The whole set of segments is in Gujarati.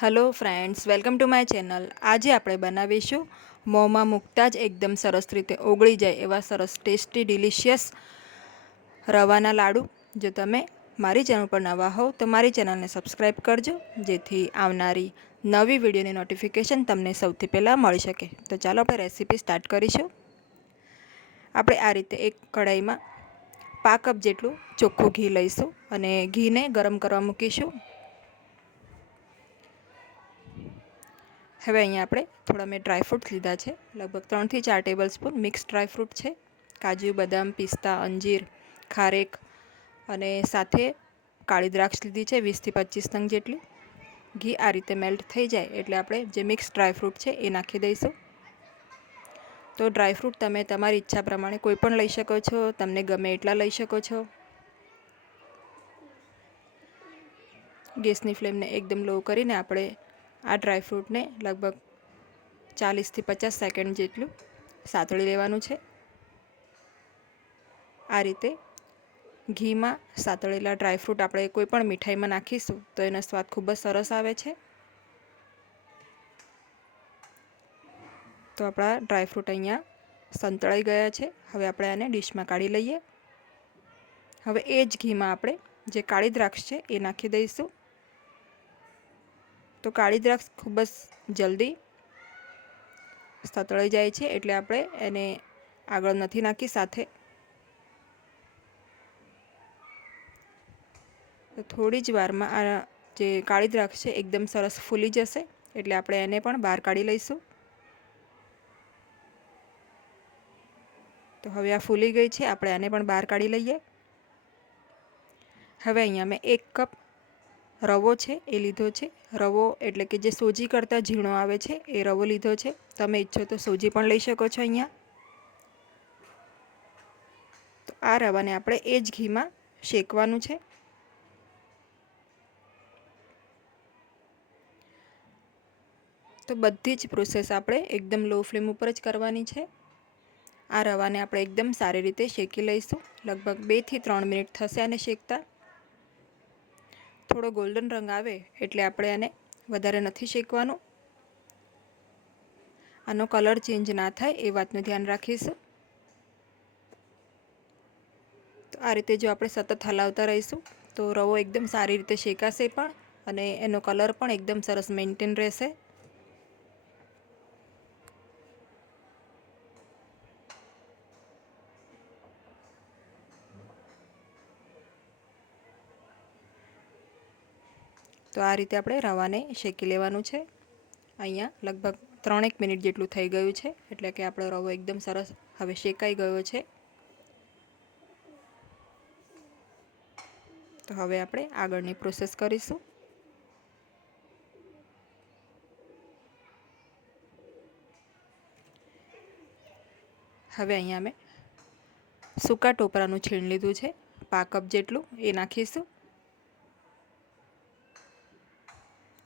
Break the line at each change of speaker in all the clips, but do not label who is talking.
Hello friends welcome to my channel આજે આપણે બનાવીશું મોંમાં મૂકતા જ એકદમ સરસ રીતે ઓગળી જાય એવા સરસ ટેસ્ટી ડિલિશિયસ રવાના લાડુ. જો તમે મારી ચેનલ પર નવા હોવ તો મારી ચેનલને સબસ્ક્રાઈબ કરજો, જેથી આવનારી નવી વિડીયોની નોટિફિકેશન તમને સૌથી પહેલાં મળી શકે. તો ચાલો આપણે રેસીપી સ્ટાર્ટ કરીશું. આપણે આ રીતે એક કઢાઈમાં પા જેટલું ચોખ્ખું ઘી લઈશું અને ઘીને ગરમ કરવા મૂકીશું. હવે અહીંયા આપણે થોડા મેં ડ્રાયફ્રૂટ્સ લીધા છે. લગભગ ત્રણથી ચાર ટેબલ સ્પૂન મિક્સ ડ્રાયફ્રૂટ છે. કાજુ, બદામ, પિસ્તા, અંજીર, ખારેક અને સાથે કાળી દ્રાક્ષ લીધી છે, વીસથી પચીસ નંગ જેટલી. ઘી આ રીતે મેલ્ટ થઈ જાય એટલે આપણે જે મિક્સ ડ્રાયફ્રૂટ છે એ નાખી દઈશું. તો ડ્રાયફ્રૂટ તમે તમારી ઈચ્છા પ્રમાણે કોઈ પણ લઈ શકો છો, તમને ગમે એટલા લઈ શકો છો. ગેસની ફ્લેમને એકદમ લો કરીને આપણે આ ડ્રાયફ્રૂટને લગભગ ચાલીસથી પચાસ સેકન્ડ જેટલું સાતળી લેવાનું છે. આ રીતે ઘીમાં સાતળેલા ડ્રાયફ્રૂટ આપણે કોઈ પણ મીઠાઈમાં નાખીશું તો એનો સ્વાદ ખૂબ જ સરસ આવે છે. તો આપણા ડ્રાયફ્રૂટ અહીંયા સંતળાઈ ગયા છે. હવે આપણે આને ડીશમાં કાઢી લઈએ. હવે એ જ ઘીમાં આપણે જે કાળી દ્રાક્ષ છે એ નાખી દઈશું. તો કાળી દ્રાક્ષ ખૂબ જ જલ્દી સતળાઈ જાય છે એટલે આપણે એને આગળ નથી નાખી સાથે. થોડી જ વારમાં આ જે કાળી દ્રાક્ષ છે એકદમ સરસ ફૂલી જશે એટલે આપણે એને પણ બહાર કાઢી લઈશું. તો હવે આ ફૂલી ગઈ છે, આપણે આને પણ બહાર કાઢી લઈએ. હવે અહીંયા મેં એક કપ રવો છે, એ લીધો છે. રવો એટલે કે જે સોજી કરતાં ઝીણો આવે છે, એ રવો લીધો છે. તમે ઈચ્છો તો સોજી પણ લઈ શકો છો અહીંયા. તો આ રવાને આપણે એ જ ઘીમાં શેકવાનું છે. તો બધી જ પ્રોસેસ આપણે એકદમ લો ફ્લેમ ઉપર જ કરવાની છે. આ રવાને આપણે એકદમ સારી રીતે શેકી લઈશું. લગભગ બેથી ત્રણ મિનિટ થશે આને શેકતા. થોડો ગોલ્ડન રંગ આવે એટલે આપણે આને વધારે નથી શેકવાનું. આનો કલર ચેન્જ ના થાય એ વાતનું ધ્યાન રાખીશું. તો આ રીતે જો આપણે સતત હલાવતા રહીશું તો રવો એકદમ સારી રીતે શેકાશે પણ અને એનો કલર પણ એકદમ સરસ મેન્ટેન રહેશે. તો આ રીતે આપણે રવાને શેકી લેવાનું છે. અહીંયા લગભગ ત્રણેક મિનિટ જેટલું થઈ ગયું છે, એટલે કે આપણો રવો એકદમ સરસ હવે શેકાઈ ગયો છે. તો હવે આપણે આગળની પ્રોસેસ કરીશું. હવે અહીંયા મેં સૂકા ટોપરાનું છીણ લીધું છે પા કપ જેટલું એ નાખીશું.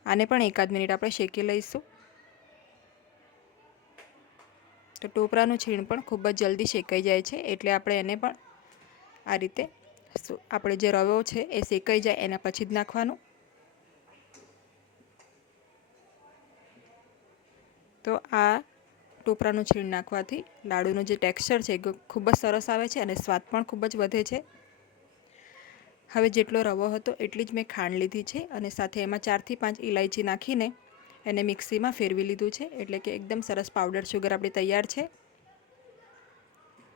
આને પણ એકાદ મિનિટ આપણે શેકી લઈશું. તો ટોપરાનું છીણ પણ ખૂબ જ જલ્દી શેકાઈ જાય છે, એટલે આપણે એને પણ આ રીતે આપણે જે રવો છે એ શેકાઈ જાય, એના પછી જ નાખવાનું. તો આ ટોપરાનું છીણ નાખવાથી લાડુનું જે ટેક્સચર છે એ ખૂબ જ સરસ આવે છે અને સ્વાદ પણ ખૂબ જ વધે છે. હવે જેટલો રવો હતો એટલી જ મેં ખાંડ લીધી છે અને સાથે એમાં ચારથી પાંચ ઇલાયચી નાખીને એને મિક્સીમાં ફેરવી લીધું છે એટલે કે એકદમ સરસ પાવડર શુગર આપણી તૈયાર છે.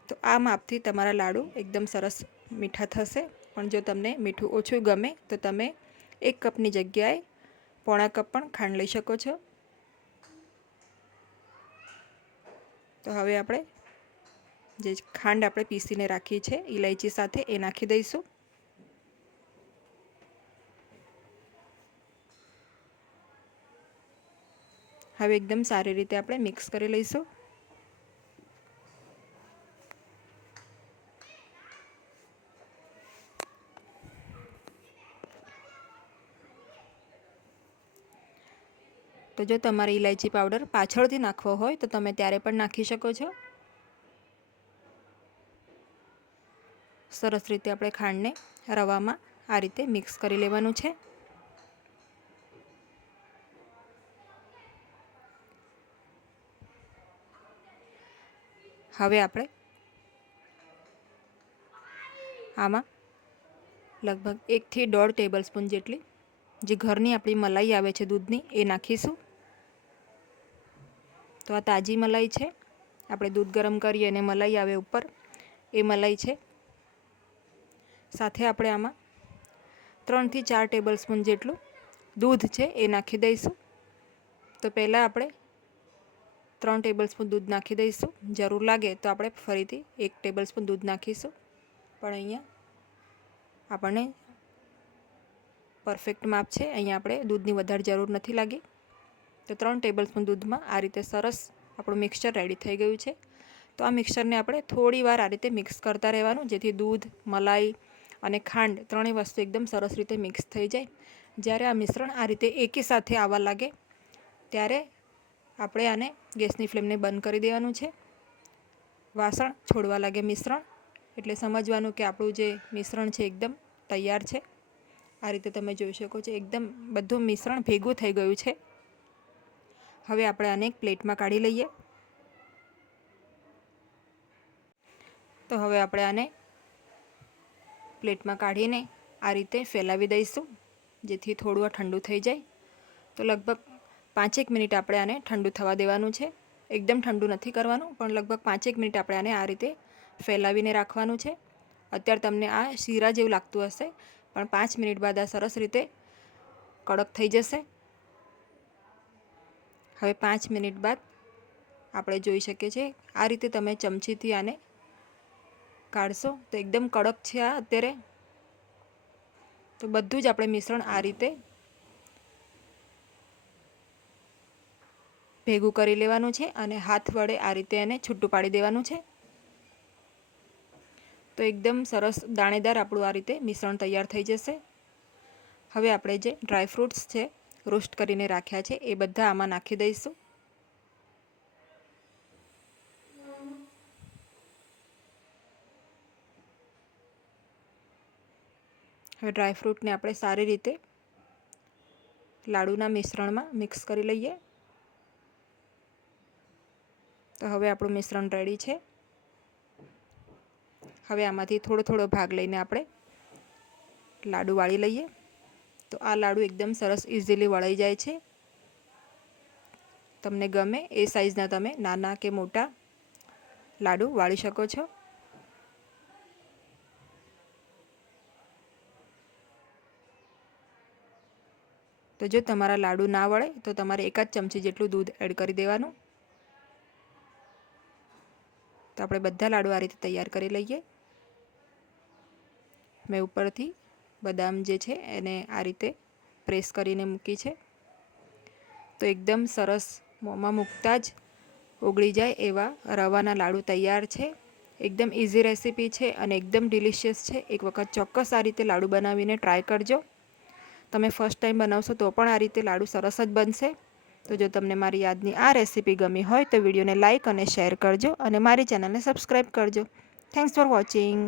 તો આ માપથી તમારા લાડુ એકદમ સરસ મીઠા થશે. પણ જો તમને મીઠું ઓછું ગમે તો તમે એક કપની જગ્યાએ પોણા કપ પણ ખાંડ લઈ શકો છો. તો હવે આપણે જે ખાંડ આપણે પીસીને રાખી છે ઇલાયચી સાથે એ નાખી દઈશું. હવે એકદમ સારી રીતે આપણે મિક્સ કરી લઈશું. તો જો તમારે ઇલાયચી પાવડર પાછળથી નાખવો હોય તો તમે ત્યારે પણ નાખી શકો છો. સરસ રીતે આપણે ખાંડને રવામાં આ રીતે મિક્સ કરી લેવાનું છે. હવે આપણે આમાં લગભગ એકથી દોઢ ટેબલ સ્પૂન જેટલી જે ઘરની આપણી મલાઈ આવે છે દૂધની, એ નાખીશું. તો આ તાજી મલાઈ છે. આપણે દૂધ ગરમ કરીએ અને મલાઈ આવે ઉપર. એ મલાઈ છે. સાથે આપણે આમાં ત્રણથી ચાર ટેબલ સ્પૂન જેટલું દૂધ છે એ નાખી દઈશું. તો પહેલાં આપણે ત્રણ ટેબલસ્પૂન દૂધ નાખી દઈશું. જરૂર લાગે તો આપણે ફરીથી એક ટેબલસ્પૂન દૂધ નાખીશું. પણ અહીંયા આપણને પરફેક્ટ માપ છે. અહીંયા આપણે દૂધની વધારે જરૂર નથી લાગી. તો ત્રણ ટેબલસ્પૂન દૂધમાં આ રીતે સરસ આપણું મિક્સચર રેડી થઈ ગયું છે. તો આ મિક્સચરને આપણે થોડી વાર આ રીતે મિક્સ કરતા રહેવાનું, જેથી દૂધ, મલાઈ અને ખાંડ ત્રણેય વસ્તુ એકદમ સરસ રીતે મિક્સ થઈ જાય. જ્યારે આ મિશ્રણ આ રીતે એકી સાથે આવવા લાગે, ત્યારે આપણે આને ગેસની ફ્લેમને બંધ કરી દેવાનું છે. વાસણ છોડવા લાગે મિશ્રણ, એટલે સમજવાનું કે આપણું જે મિશ્રણ છે એકદમ તૈયાર છે. આ રીતે તમે જોઈ શકો છો, એકદમ બધું મિશ્રણ ભેગું થઈ ગયું છે. હવે આપણે આને એક પ્લેટમાં કાઢી લઈએ. તો હવે આપણે આને પ્લેટમાં કાઢીને આ રીતે ફેલાવી દઈશું, જેથી થોડું ઠંડુ થઈ જાય. તો લગભગ પાંચેક મિનિટ આપણે આને ઠંડુ થવા દેવાનું છે. એકદમ ઠંડુ નથી કરવાનું, પણ લગભગ પાંચેક મિનિટ આપણે આને આ રીતે ફેલાવીને રાખવાનું છે. અત્યારે તમને આ શીરા જેવું લાગતું હશે, પણ પાંચ મિનિટ બાદ આ સરસ રીતે કડક થઈ જશે. હવે પાંચ મિનિટ બાદ આપણે જોઈ શકીએ છીએ, આ રીતે તમે ચમચીથી આને કાઢશો તો એકદમ કડક છે આ અત્યારે. તો બધું જ આપણે મિશ્રણ આ રીતે ભેગું કરી લેવાનું છે અને હાથ વડે આ રીતે એને છૂટું પાડી દેવાનું છે. તો એકદમ સરસ દાણેદાર આપણું આ રીતે મિશ્રણ તૈયાર થઈ જશે. હવે આપણે જે ડ્રાય ફ્રૂટ્સ છે, રોસ્ટ કરીને રાખ્યા છે, એ બધા આમાં નાખી દઈશું. હવે ડ્રાયફ્રૂટને આપણે સારી રીતે લાડુના મિશ્રણમાં મિક્સ કરી લઈએ. તો હવે આપણું મિશ્રણ રેડી છે. હવે આમાંથી થોડો થોડો ભાગ લઈને આપણે લાડુ વાળી લઈએ. તો આ લાડુ એકદમ સરસ ઇઝીલી વળાઈ જાય છે. તમને ગમે એ સાઈઝના તમે નાના કે મોટા લાડુ વાળી શકો છો. તો જો તમારા લાડુ ના વળે તો તમારે એક જ ચમચી જેટલું દૂધ એડ કરી દેવાનું. તો આપણે બધા લાડુ આ રીતે તૈયાર કરી લઈએ. મેં ઉપરથી બદામ જે છે એને આ રીતે પ્રેસ કરીને મૂકી છે. તો એકદમ સરસ મોંમાં મૂકતા જ ઓગળી જાય એવા રવાના લાડુ તૈયાર છે. એકદમ ઇઝી રેસીપી છે અને એકદમ ડિલિશિયસ છે. એક વખત ચોક્કસ આ રીતે લાડુ બનાવીને ટ્રાય કરજો. તમે ફર્સ્ટ ટાઈમ બનાવશો તો પણ આ રીતે લાડુ સરસ જ બનશે. તો જો તમને મારી યાદની આ રેસીપી ગમી હોય તો વિડીયોને લાઇક અને શેર કરજો અને મારી ચેનલને સબસ્ક્રાઈબ કરજો. Thanks for watching